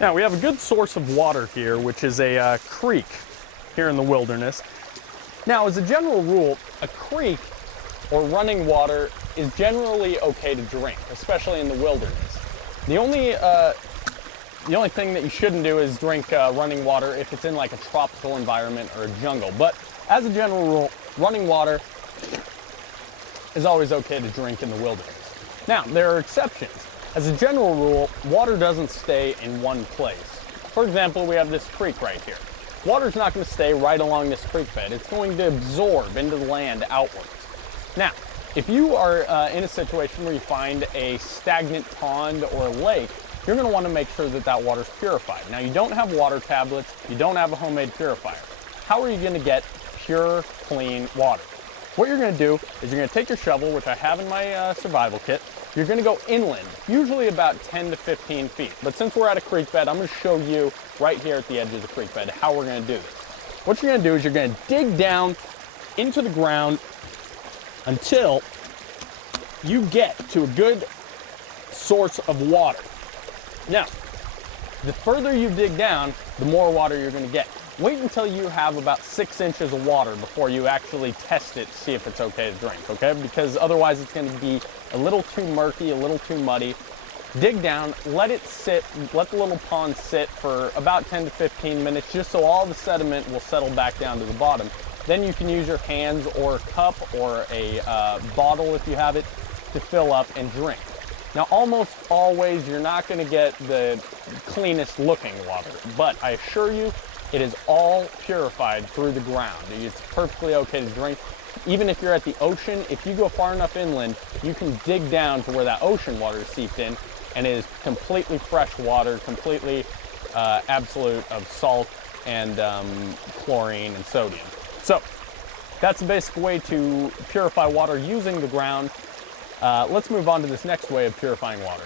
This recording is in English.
Now we have a good source of water here, which is a creek here in the wilderness. Now, as a general rule, a creek or running water is generally okay to drink, especially in the wilderness. The only thing that you shouldn't do is drink running water if it's in like a tropical environment or a jungle. But as a general rule, running water is always okay to drink in the wilderness. Now, there are exceptions. As a general rule, water doesn't stay in one place. For example, we have this creek right here. Water's not going to stay right along this creek bed. It's going to absorb into the land outwards. Now, if you are in a situation where you find a stagnant pond or a lake, you're going to want to make sure that that water's purified. Now, you don't have water tablets, you don't have a homemade purifier. How are you going to get pure, clean water? What you're going to do is you're going to take your shovel, which I have in my survival kit. You're going to go inland, usually about 10 to 15 feet. But since we're at a creek bed, I'm going to show you right here at the edge of the creek bed how we're going to do this. What you're going to do is you're going to dig down into the ground until you get to a good source of water. Now, the further you dig down, the more water you're going to get. Wait until you have about 6 inches of water before you actually test it to see if it's okay to drink, okay? Because otherwise it's going to be a little too murky, a little too muddy. Dig down, let it sit, let the little pond sit for about 10 to 15 minutes just so all the sediment will settle back down to the bottom. Then you can use your hands or a cup or a bottle if you have it to fill up and drink. Now, almost always you're not going to get the cleanest looking water, but I assure you it is all purified through the ground. It's perfectly okay to drink. Even if you're at the ocean, if you go far enough inland, you can dig down to where that ocean water is seeped in, and it is completely fresh water, completely absolute of salt and chlorine and sodium. So that's the basic way to purify water using the ground. Let's move on to this next way of purifying water.